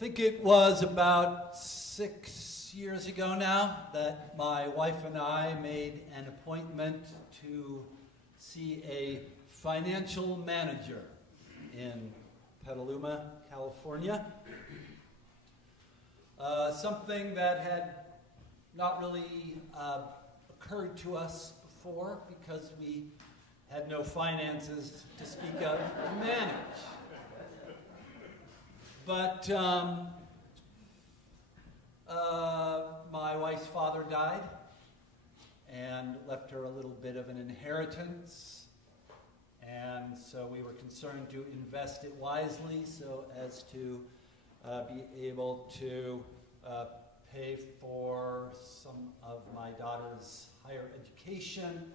think it was about 6 years ago now that my wife and I made an appointment to see a financial manager in Petaluma, California. Something that had not really occurred to us before because we had no finances to speak of to manage. But my wife's father died and left her a little bit of an inheritance. And so we were concerned to invest it wisely so as to be able to pay for some of my daughter's higher education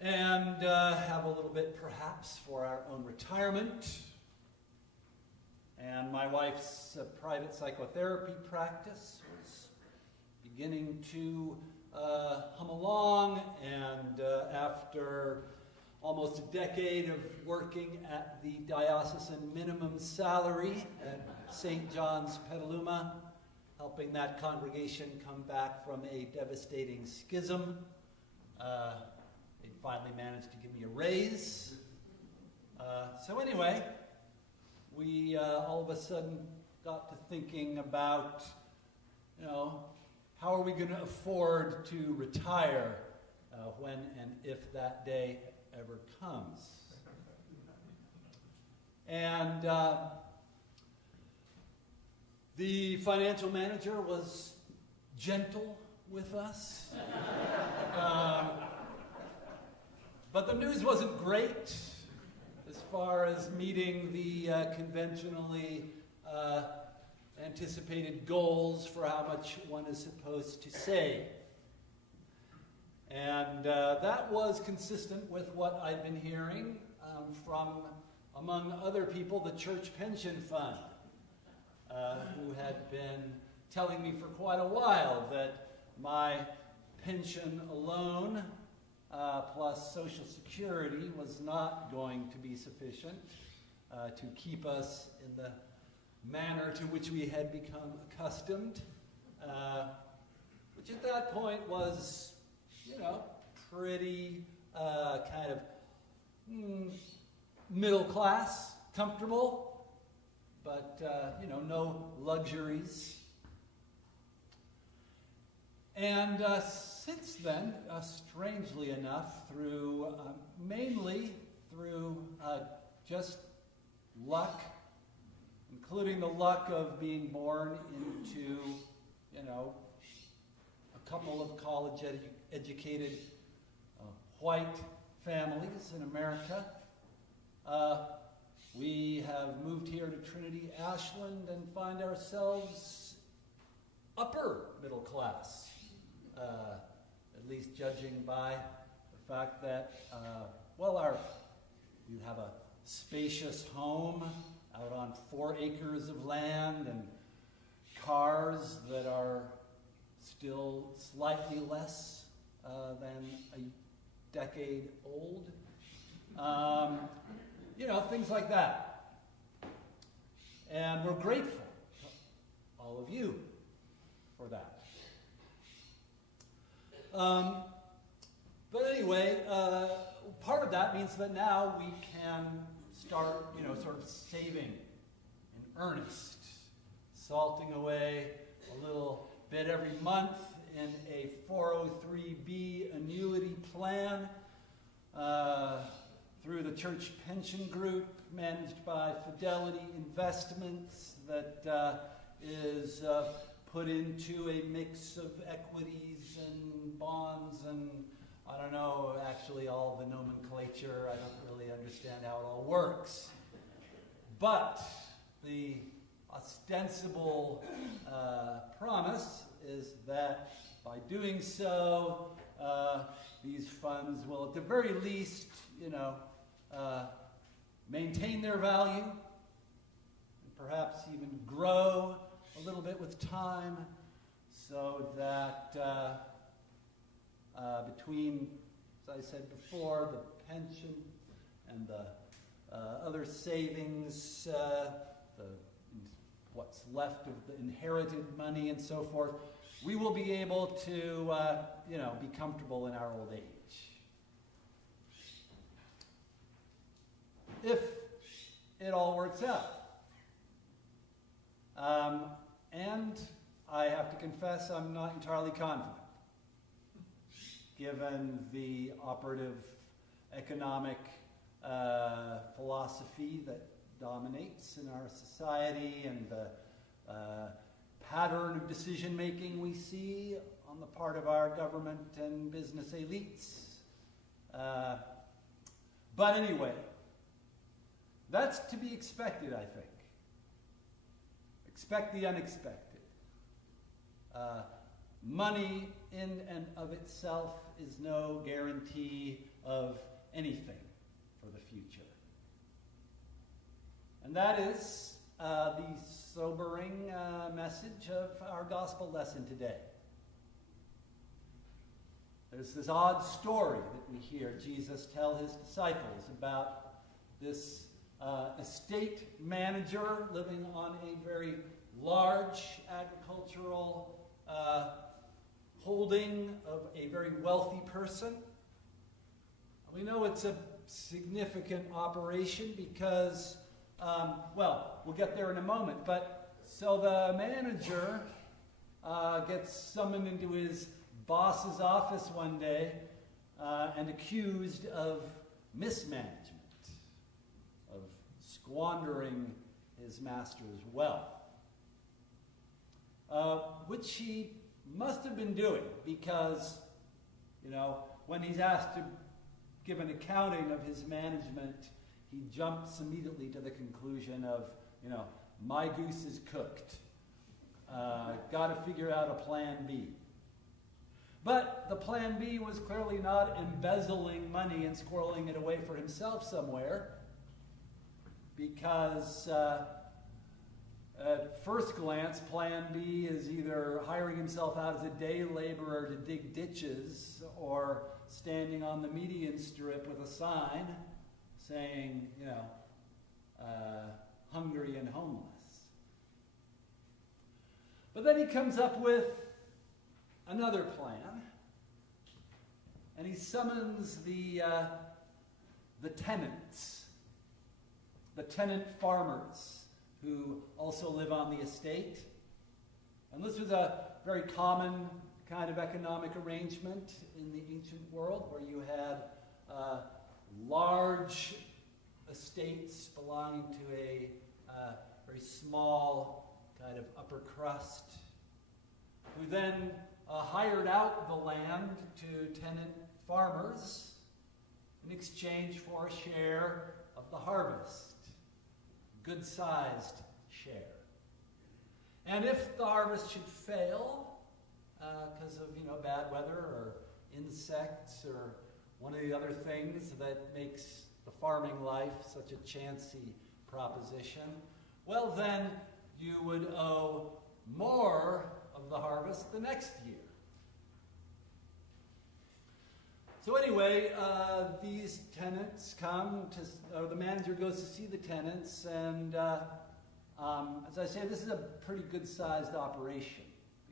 and have a little bit perhaps for our own retirement. And my wife's private psychotherapy practice was beginning to hum along, and after almost a decade of working at the diocesan minimum salary at St. John's Petaluma, helping that congregation come back from a devastating schism, they finally managed to give me a raise. So anyway, we all of a sudden got to thinking about, how are we going to afford to retire when and if that day ever comes? And the financial manager was gentle with us. But the news wasn't great as far as meeting the conventionally anticipated goals for how much one is supposed to save. And that was consistent with what I'd been hearing from, among other people, the church pension fund, who had been telling me for quite a while that my pension alone plus Social Security was not going to be sufficient to keep us in the manner to which we had become accustomed, which at that point was, pretty kind of middle class, comfortable, but, no luxuries. And since then, strangely enough, mainly through just luck, including the luck of being born into, a couple of college-educated white families in America, we have moved here to Trinity, Ashland, and find ourselves upper middle class. At least judging by the fact that, we have a spacious home out on 4 acres of land and cars that are still slightly less than a decade old. Things like that. And we're grateful to all of you for that. But anyway, part of that means that now we can start, sort of saving in earnest, salting away a little bit every month in a 403B annuity plan through the church pension group managed by Fidelity Investments that is put into a mix of equities and bonds and I don't know, actually all the nomenclature. I don't really understand how it all works. But the ostensible promise is that by doing so, these funds will at the very least, maintain their value, and perhaps even grow a little bit with time, so that between, as I said before, the pension and the other savings, the what's left of the inherited money and so forth, we will be able to, be comfortable in our old age. If it all works out. And I have to confess, I'm not entirely confident, given the operative economic philosophy that dominates in our society and the pattern of decision-making we see on the part of our government and business elites. But anyway, that's to be expected, I think. Expect the unexpected. Money in and of itself is no guarantee of anything for the future. And that is the sobering message of our gospel lesson today. There's this odd story that we hear Jesus tell his disciples about this estate manager living on a very large agricultural holding of a very wealthy person. We know it's a significant operation because, we'll get there in a moment, but so the manager gets summoned into his boss's office one day and accused of mismanagement, of squandering his master's wealth, which he must have been doing because, when he's asked to give an accounting of his management, he jumps immediately to the conclusion of, my goose is cooked. Got to figure out a plan B. But the plan B was clearly not embezzling money and squirreling it away for himself somewhere, because at first glance, plan B is either hiring himself out as a day laborer to dig ditches or standing on the median strip with a sign saying, hungry and homeless. But then he comes up with another plan, and he summons the tenants, the tenant farmers who also live on the estate. And this was a very common kind of economic arrangement in the ancient world, where you had large estates belonging to a very small kind of upper crust, who then hired out the land to tenant farmers in exchange for a share of the harvest, good-sized share. And if the harvest should fail because of bad weather or insects or one of the other things that makes the farming life such a chancy proposition, well then you would owe more of the harvest the next year. So anyway, these tenants come to, the manager goes to see the tenants, and as I say, this is a pretty good-sized operation,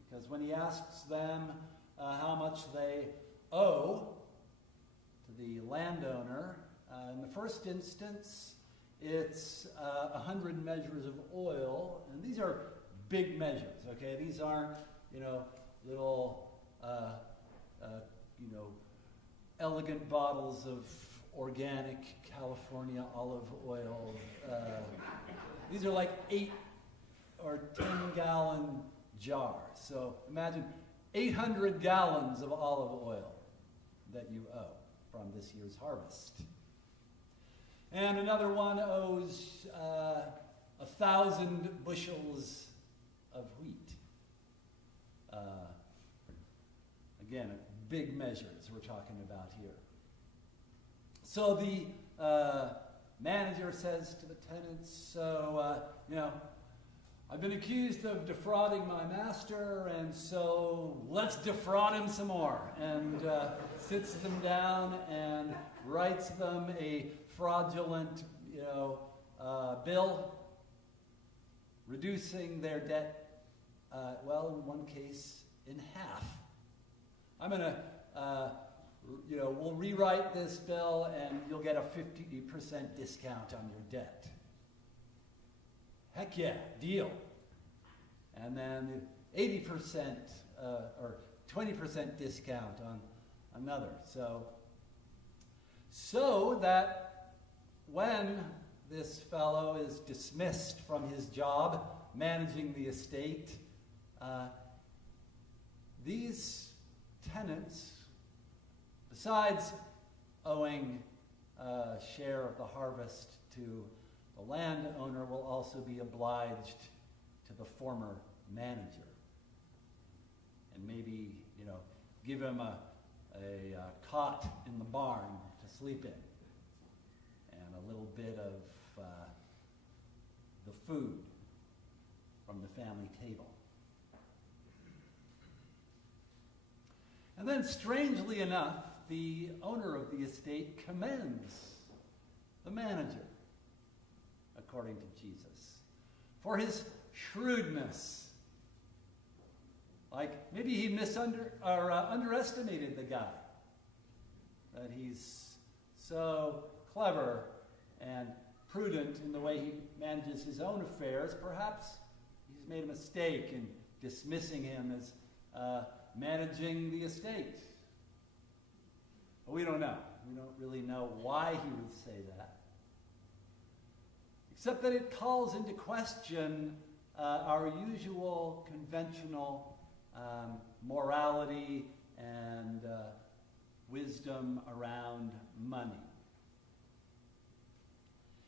because when he asks them how much they owe to the landowner, in the first instance, it's 100 measures of oil, and these are big measures, okay? These aren't, little, elegant bottles of organic California olive oil. These are like 8 or 10-gallon jars. So imagine 800 gallons of olive oil that you owe from this year's harvest. And another one owes 1,000 bushels of wheat. Again, big measures we're talking about here. So the manager says to the tenants, I've been accused of defrauding my master, and so let's defraud him some more. And sits them down and writes them a fraudulent, bill, reducing their debt, in one case, in half. I'm going to, we'll rewrite this bill and you'll get a 50% discount on your debt. Heck yeah, deal. And then 80% or 20% discount on another. So that when this fellow is dismissed from his job managing the estate, these tenants, besides owing a share of the harvest to the landowner, will also be obliged to the former manager. And maybe, give him a cot in the barn to sleep in, and a little bit of the food from the family table. And then, strangely enough, the owner of the estate commends the manager, according to Jesus, for his shrewdness. Like maybe he underestimated the guy, that he's so clever and prudent in the way he manages his own affairs. Perhaps he's made a mistake in dismissing him as managing the estate. But we don't know. We don't really know why he would say that, except that it calls into question our usual conventional morality and wisdom around money.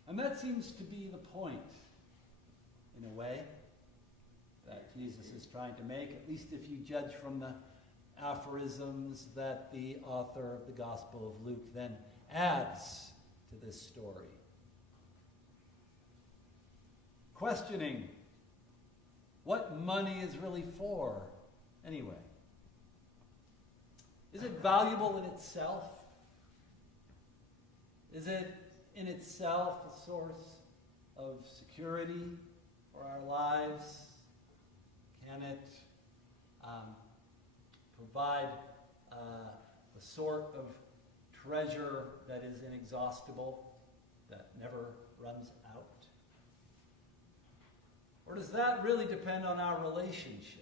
And that seems to be the point, in a way, that Jesus is trying to make, at least if you judge from the aphorisms that the author of the Gospel of Luke then adds to this story. Questioning what money is really for, anyway. Is it valuable in itself? Is it in itself a source of security for our lives? Can it provide the sort of treasure that is inexhaustible, that never runs out? Or does that really depend on our relationships?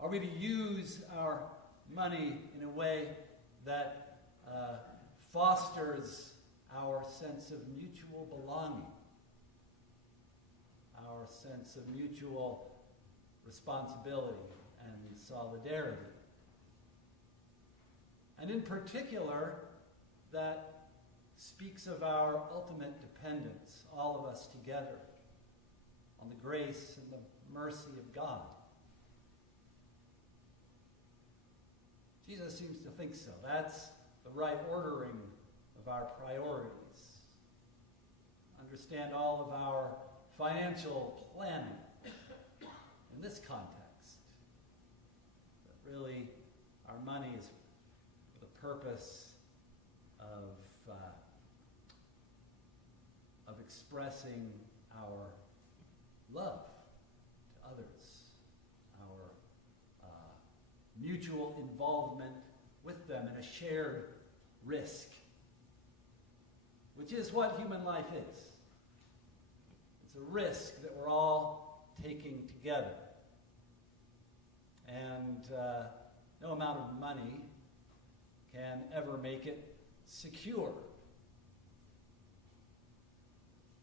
Are we to use our money in a way that fosters our sense of mutual belonging, our sense of mutual responsibility and solidarity? And in particular, that speaks of our ultimate dependence, all of us together, on the grace and the mercy of God. Jesus seems to think so. That's the right ordering of our priorities. Understand all of our financial planning in this context. That really our money is for the purpose of expressing our love to others, our mutual involvement with them in a shared risk, which is what human life is. It's a risk that we're all taking together. And no amount of money can ever make it secure.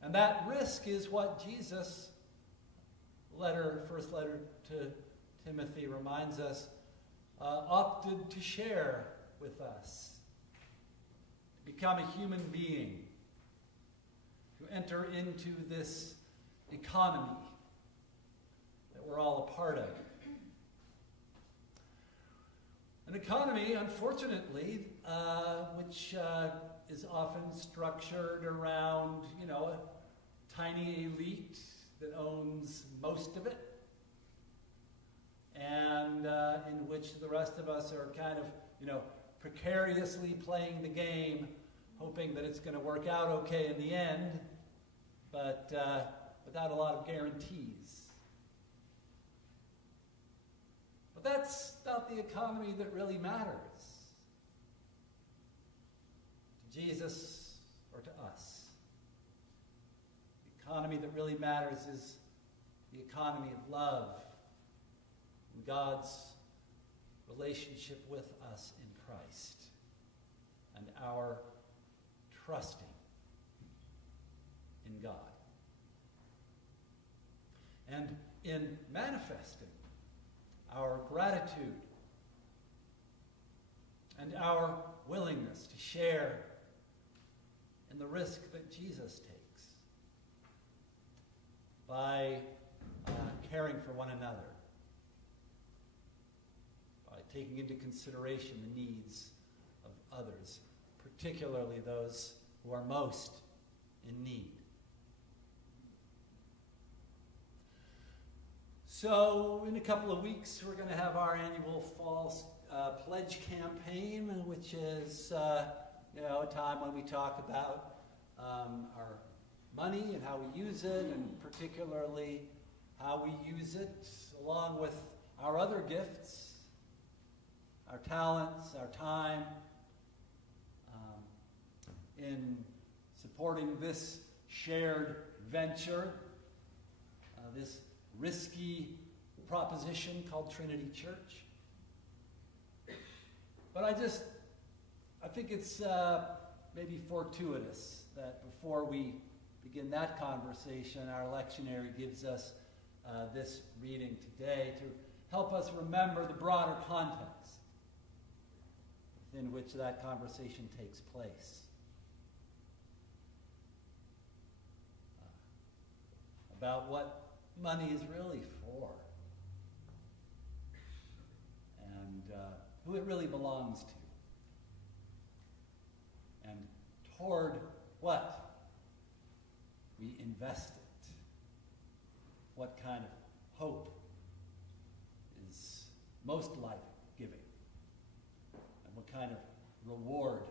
And that risk is what Jesus' first letter to Timothy reminds us, opted to share with us. To become a human being. To enter into this economy that we're all a part of. An economy, unfortunately, which is often structured around, a tiny elite that owns most of it, and in which the rest of us are kind of, precariously playing the game, hoping that it's going to work out okay in the end. but without a lot of guarantees. But that's not the economy that really matters to Jesus or to us. The economy that really matters is the economy of love and God's relationship with us in Christ and our trusting in God. And in manifesting our gratitude and our willingness to share in the risk that Jesus takes by caring for one another, by taking into consideration the needs of others, particularly those who are most in need. So in a couple of weeks, we're going to have our annual fall pledge campaign, which is a time when we talk about our money and how we use it, and particularly how we use it along with our other gifts, our talents, our time, in supporting this shared venture, this risky proposition called Trinity Church. But I think it's maybe fortuitous that before we begin that conversation, our lectionary gives us this reading today to help us remember the broader context within which that conversation takes place. About what money is really for, and who it really belongs to, and toward what we invest it, what kind of hope is most life-giving, and what kind of reward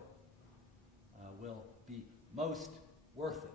will be most worth it